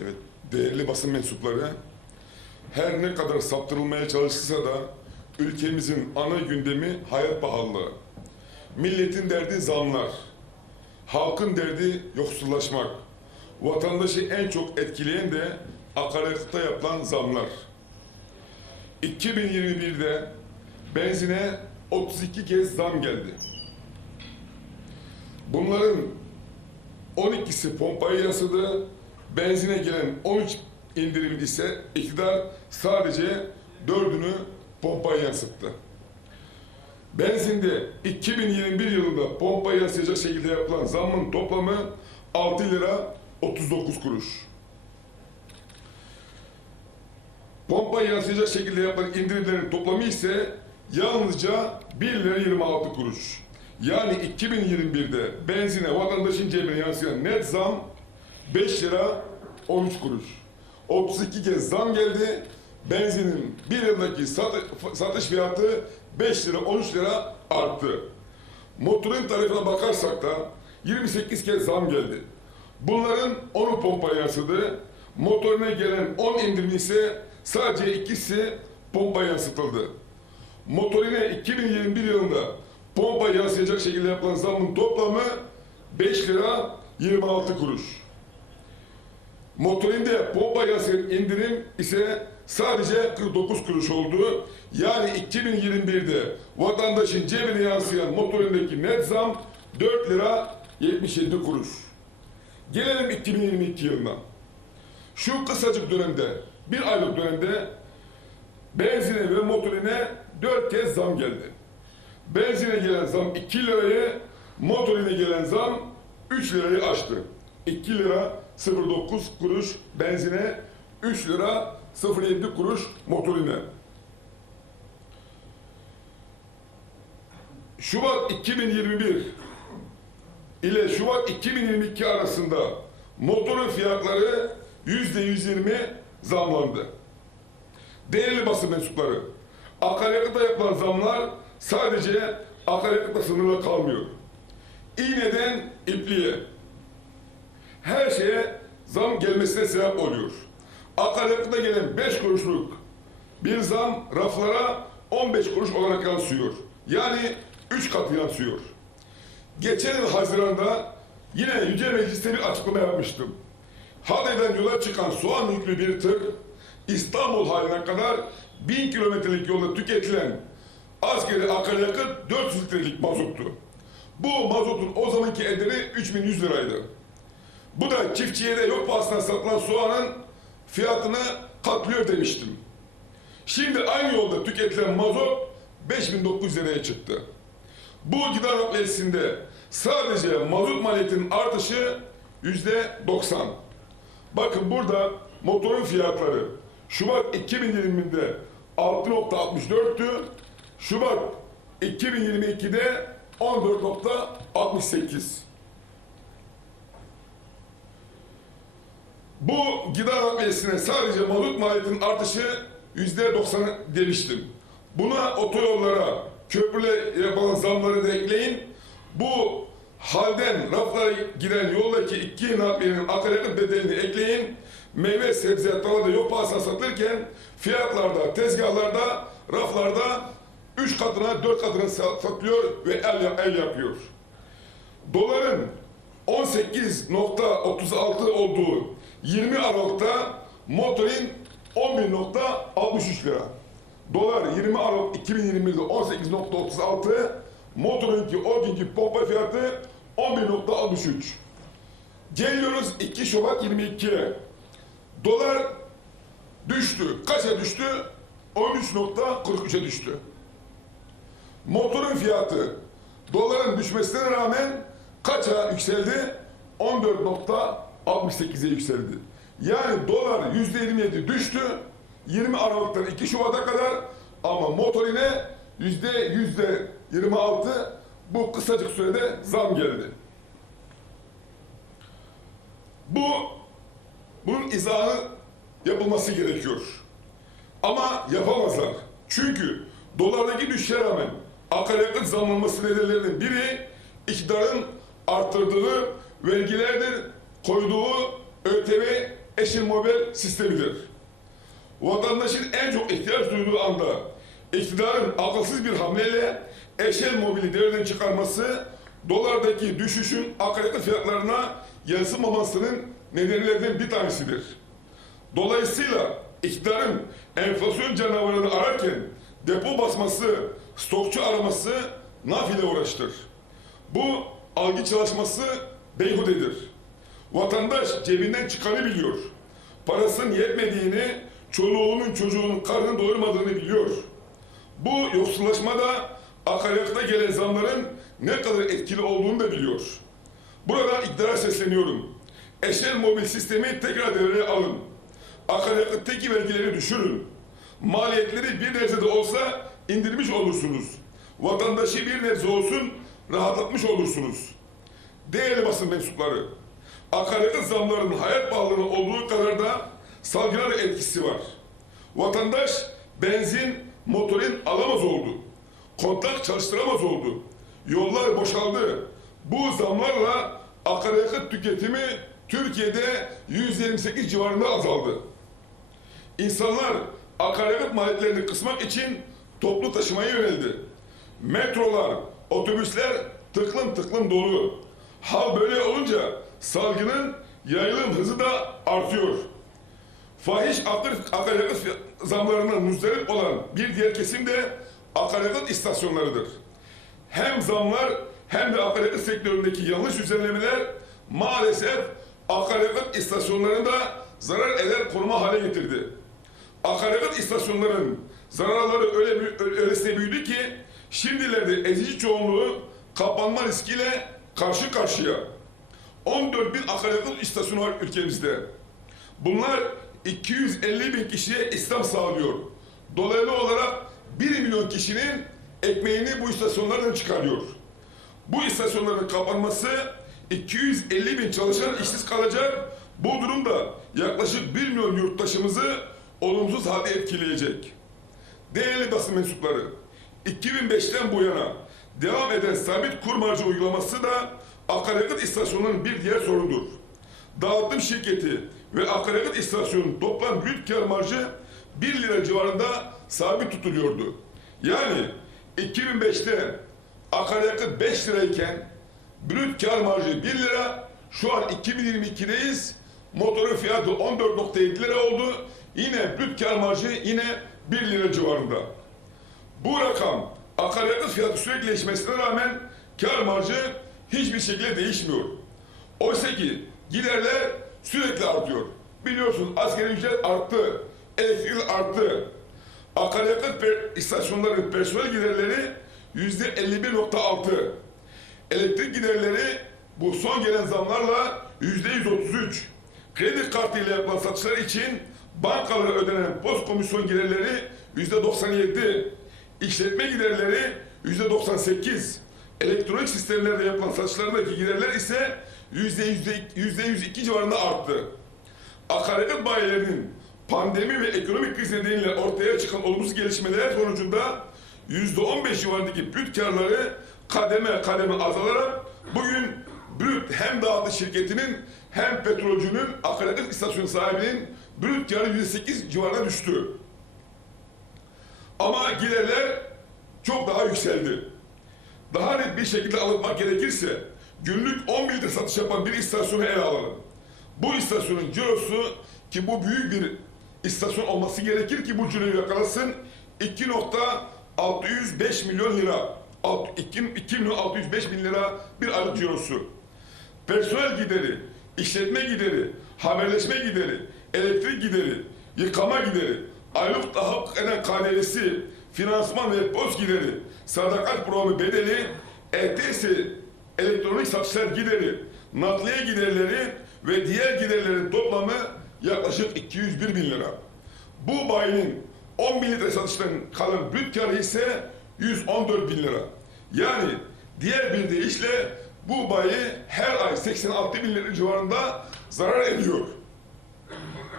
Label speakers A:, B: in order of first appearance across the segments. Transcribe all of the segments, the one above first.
A: Evet, değerli basın mensupları, her ne kadar saptırılmaya çalışılsa da ülkemizin ana gündemi hayat pahalılığı. Milletin derdi zamlar, halkın derdi yoksullaşmak. Vatandaşı en çok etkileyen de akaryakıta yapılan zamlar. 2021'de benzine 32 kez zam geldi. Bunların 12'si pompaya yansıdı. Benzine gelen 13 indirim ise iktidar sadece 4'ünü pompaya yansıttı. Benzinde 2021 yılında pompaya yansıyacak şekilde yapılan zammın toplamı 6 lira 39 kuruş. Pompaya yansıyacak şekilde yapılan indirimlerin toplamı ise yalnızca 1 lira 26 kuruş. Yani 2021'de benzine vatandaşın cebine yansıyan net zam 5 lira 13 kuruş. 32 kez zam geldi. Benzinin bir yıldaki satı- satış fiyatı 5 lira 13 lira arttı. Motorun tarifine bakarsak da 28 kez zam geldi. Bunların 10'u pompaya yansıdı. Motoruna gelen 10 indirim ise sadece ikisi pompa yansıtıldı. Motorine 2021 yılında pompa yansıyacak şekilde yapılan zamın toplamı 5 lira 26 kuruş. Motorinde pompa yansıyan indirim ise sadece 49 kuruş oldu. Yani 2021'de vatandaşın cebine yansıyan motorindeki net zam 4 lira 77 kuruş. Gelelim 2022 yılına. Şu kısacık dönemde, bir aylık dönemde benzine ve motorine 4 kez zam geldi. Benzine gelen zam 2 lirayı, motorine gelen zam 3 lirayı aştı. 2 lira 09 kuruş benzine, 3 lira 07 kuruş motorine. Şubat 2021 ile Şubat 2022 arasında motorun fiyatları yüzde 120 zamlandı. Değerli basın mensupları, akaryakıta yapılan zamlar sadece akaryakıtla sınırlı kalmıyor. İğneden ipliğe, her şeye zam gelmesine sebep oluyor. Akaryakıta gelen 5 kuruşluk bir zam raflara 15 kuruş olarak yansıyor. Yani 3 katı yansıyor. Geçen yıl Haziran'da yine Yüce Meclis'te bir açıklama yapmıştım. Hade'den yola çıkan soğan yüklü bir tır İstanbul haline kadar 1000 kilometrelik yolda tüketilen askeri akaryakıt 400 litrelik mazottu. Bu mazotun o zamanki ederi 3100 liraydı. Bu da çiftçiye de yok pahasına satılan soğanın fiyatını katlıyor demiştim. Şimdi aynı yolda tüketilen mazot 5900 liraya çıktı. Bu gıda nakliyesinde sadece mazot maliyetinin artışı yüzde 90. Bakın burada motorun fiyatları Şubat 2020'de 6.64'tü. Şubat 2022'de 14.68. Bu gıda nakliyesine sadece mazot maliyetinin artışı yüzde 90 demiştim. Buna otoyollara, köprüle yapılan zamları da ekleyin. Bu halden raflara giden yoldaki iki nakliyenin akaryakıt bedelini ekleyin. Meyve sebze tarlada yok pahasına satılırken fiyatlarda, tezgahlarda, raflarda üç katına, dört katına sa- satılıyor ve el, el yapıyor. Doların 18.36 olduğu 20 Aralık'ta motorin 11.63 lira. Dolar 20 Aralık 2020'de 18.36, motorunki o günkü pompa fiyatı 11.63. Geliyoruz 2 Şubat 22'ye. Dolar düştü. Kaça düştü? 13.43'e düştü. Motorun fiyatı doların düşmesine rağmen kaça yükseldi? 14.68'e yükseldi. Yani dolar %27 düştü. 20 Aralık'tan 2 Şubat'a kadar ama motorine yüzde yüzde 26 bu kısacık sürede zam geldi. Bu bunun izahı yapılması gerekiyor. Ama yapamazlar. Çünkü dolardaki düşüşe rağmen akaryakıt zamlanması nedenlerinin biri iktidarın arttırdığı vergilerdir, koyduğu ÖTV eşin mobil sistemidir. Vatandaşın en çok ihtiyaç duyduğu anda iktidarın akılsız bir hamleyle eşel mobili devreden çıkarması dolardaki düşüşün akaryakıt fiyatlarına yansımamasının nedenlerinden bir tanesidir. Dolayısıyla iktidarın enflasyon canavarını ararken depo basması, stokçu araması nafile uğraştır. Bu algı çalışması beyhudedir. Vatandaş cebinden çıkanı biliyor. Parasının yetmediğini, çoluğunun çocuğunun karnını doyurmadığını biliyor. Bu yoksullaşmada akaryakıta gelen zamların ne kadar etkili olduğunu da biliyor. Buradan iktidara sesleniyorum. Eşel mobil sistemi tekrar devreye alın. Akaryakıttaki vergileri düşürün. Maliyetleri bir nebze de olsa indirmiş olursunuz. Vatandaşı bir nebze olsun rahatlatmış olursunuz. Değerli basın mensupları, akaryakıt zamlarının hayat pahalılığına olduğu kadar da salgına da etkisi var. Vatandaş benzin, motorin alamaz oldu. Kontak çalıştıramaz oldu. Yollar boşaldı. Bu zamlarla akaryakıt tüketimi Türkiye'de 128 civarında azaldı. İnsanlar akaryakıt maliyetlerini kısmak için toplu taşımaya yöneldi. Metrolar, otobüsler tıklım tıklım dolu. Hal böyle olunca salgının yayılım hızı da artıyor. Fahiş akaryakıt zamlarına müzdarip olan bir diğer kesim de akaryakıt istasyonlarıdır. Hem zamlar hem de akaryakıt sektöründeki yanlış düzenlemeler maalesef akaryakıt istasyonlarını da zarar eder konuma hale getirdi. Akaryakıt istasyonlarının zararları öyle öylesine büyüdü ki şimdilerde ezici çoğunluğu kapanma riskiyle karşı karşıya. 14 bin akaryakıt istasyonu var ülkemizde. Bunlar 250 bin kişiye istihdam sağlıyor. Dolaylı olarak 1 milyon kişinin ekmeğini bu istasyonlardan çıkarıyor. Bu istasyonların kapanması 250 bin çalışan işsiz kalacak. Bu durumda yaklaşık 1 milyon yurttaşımızı olumsuz halde etkileyecek. Değerli basın mensupları, 2005'ten bu yana devam eden sabit kur marjı uygulaması da akaryakıt istasyonlarının bir diğer sorunudur. Dağıtım şirketi ve akaryakıt istasyonunun toplam brüt kar marjı 1 lira civarında sabit tutuluyordu. Yani 2005'te akaryakıt 5 lirayken brüt kar marjı 1 lira, şu an 2022'deyiz. Motorun fiyatı 14.7 lira oldu. Yine brüt kar marjı yine 1 lira civarında. Bu rakam akaryakıt fiyatı sürekli değişmesine rağmen kar marjı hiçbir şekilde değişmiyor. Oysa ki giderler sürekli artıyor. Biliyorsunuz asgari ücret arttı, elektrik arttı. Akaryakıt per, istasyonların personel giderleri yüzde 51.6. Elektrik giderleri bu son gelen zamlarla yüzde 133. Kredi kartıyla yapılan satışlar için bankalara ödenen post komisyon giderleri yüzde 97. İşletme giderleri yüzde 98. Elektronik sistemlerde yapılan satışlarındaki giderler ise yüzde yüzde 102 civarında arttı. Akaryakıt bayilerinin pandemi ve ekonomik kriz nedeniyle ortaya çıkan olumsuz gelişmeler sonucunda yüzde 15 civarındaki brüt karları kademe kademe azalarak bugün brüt hem dağıtı şirketinin hem petrolcünün akaryakıt istasyonu sahibinin brüt karı yüzde 8 civarına düştü. Ama giderler çok daha yükseldi. Daha net bir şekilde anlatmak gerekirse günlük 10 bin litre satış yapan bir istasyonu ele alalım. Bu istasyonun cirosu ki bu büyük bir istasyon olması gerekir ki bu ciroyu yakalasın 2.605 milyon lira. Alt- 2, 2 milyon 605 bin lira bir aylık cirosu. Personel gideri, işletme gideri, haberleşme gideri, elektrik gideri, yıkama gideri, aylık tahakkuk eden KDV'si, finansman ve post gideri, sadakat programı bedeli, ETS, elektronik satışlar gideri, nakliye giderleri ve diğer giderlerin toplamı yaklaşık 201 bin lira. Bu bayinin 10 bin litre satıştan kalan brüt karı ise 114 bin lira. Yani diğer bir deyişle bu bayi her ay 86 bin lira civarında zarar ediyor.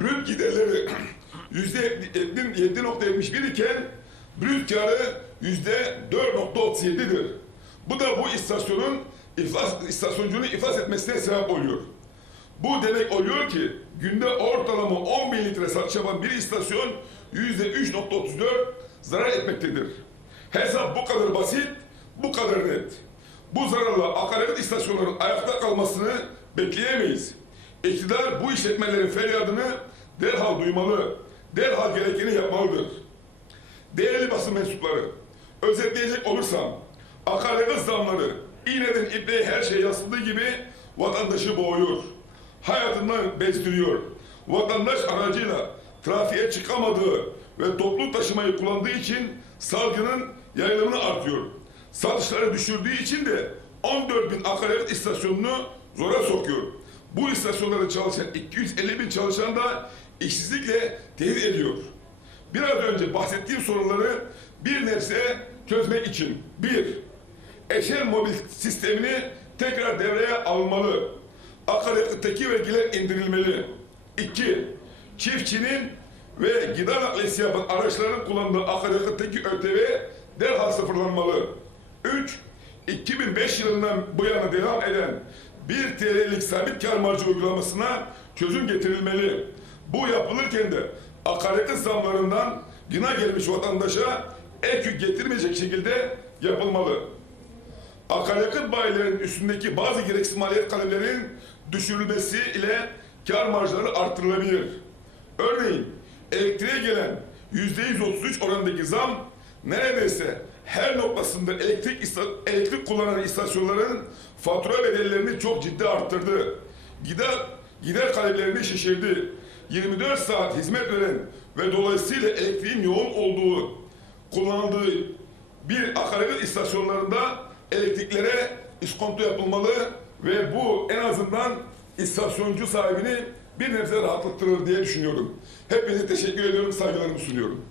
A: Brüt giderleri yüzde 7.71 iken brüt karı yüzde 4.37'dir. Bu da bu istasyonun iflas, istasyoncuğunu iflas etmesine sebep oluyor. Bu demek oluyor ki günde ortalama 10 bin litre satış yapan bir istasyon %3.34 zarar etmektedir. Hesap bu kadar basit, bu kadar net. Bu zararla akaryakıt istasyonlarının ayakta kalmasını bekleyemeyiz. İktidar bu işletmelerin feryadını derhal duymalı, derhal gerekeni yapmalıdır. Değerli basın mensupları, özetleyecek olursam, akaryakıt zamları iğneden ipliğe her şey yansıdığı gibi vatandaşı boğuyor. Hayatından bezdiriyor. Vatandaş aracıyla trafiğe çıkamadığı ve toplu taşımayı kullandığı için salgının yayılımını artıyor. Satışları düşürdüğü için de 14 bin akaryakıt istasyonunu zora sokuyor. Bu istasyonlarda çalışan 250 bin çalışan da işsizlikle tehdit ediyor. Biraz önce bahsettiğim sorunları bir nebze çözmek için bir, Eşer mobil sistemini tekrar devreye alınmalı. Akaryakıttaki vergiler indirilmeli. İki, çiftçinin ve gıda nakliyesi yapan araçların kullandığı akaryakıttaki ÖTV derhal sıfırlanmalı. Üç, 2005 yılından bu yana devam eden 1 TL'lik sabit kar marjı uygulamasına çözüm getirilmeli. Bu yapılırken de akaryakıt zamlarından gına gelmiş vatandaşa ek yük getirmeyecek şekilde yapılmalı. Akaryakıt bayilerinin üstündeki bazı gereksiz maliyet kalemlerinin düşürülmesi ile kar marjları artırılabilir. Örneğin elektriğe gelen %133 oranındaki zam neredeyse her noktasında elektrik elektrik kullanan istasyonların fatura bedellerini çok ciddi arttırdı. Gider gider kalemlerini şişirdi. 24 saat hizmet veren ve dolayısıyla elektriğin yoğun olduğu kullanıldığı bir akaryakıt istasyonlarında elektriklere iskonto yapılmalı ve bu en azından istasyoncu sahibini bir nebze rahatlatırır diye düşünüyorum. Hepinize teşekkür ediyorum, saygılarımı sunuyorum.